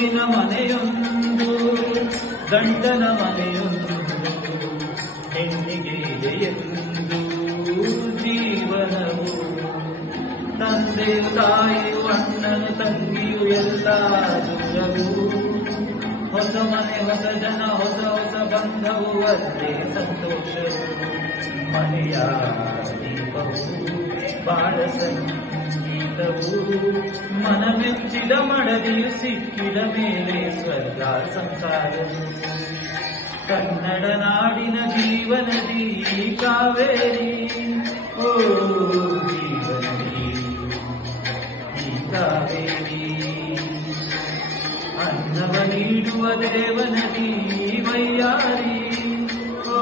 ಹೂವಿನ ಮನೆಯೊಂದು ಗಂಡನ ಮನೆಯೊಂದು ಹೆಣ್ಣಿಗೆ ಎಂದು ಜೀವನವು ತಂದೆಯು ತಾಯಿಯು ಅಣ್ಣನು ತಂಗಿಯು ಎಲ್ಲ ದೂರವು ಹೊಸ ಮನೆ ಹೊಸ ಜನ ಹೊಸ ಹೊಸ ಬಂಧವು ಅದೇ ಸಂತೋಷವು ಮನೆಯ ದೀಪವು ಬಾಳ ಸಂಗೀತವು ಮನಮೆಚ್ಚಿದ ಮಡದಿಯು ಸಿಕ್ಕಿದ ಮೇಲೆ ಸ್ವರ್ಗ ಸಂಸಾರವು ಕನ್ನಡ ನಾಡಿನ ಜೀವನದಿ ಕಾವೇರಿ ಓ ಜೀವನದಿ ಈ ಕಾವೇರಿ ಅನ್ನವ ನೀಡುವ ದೇವನದಿ ವೈಯಾರಿ ಓ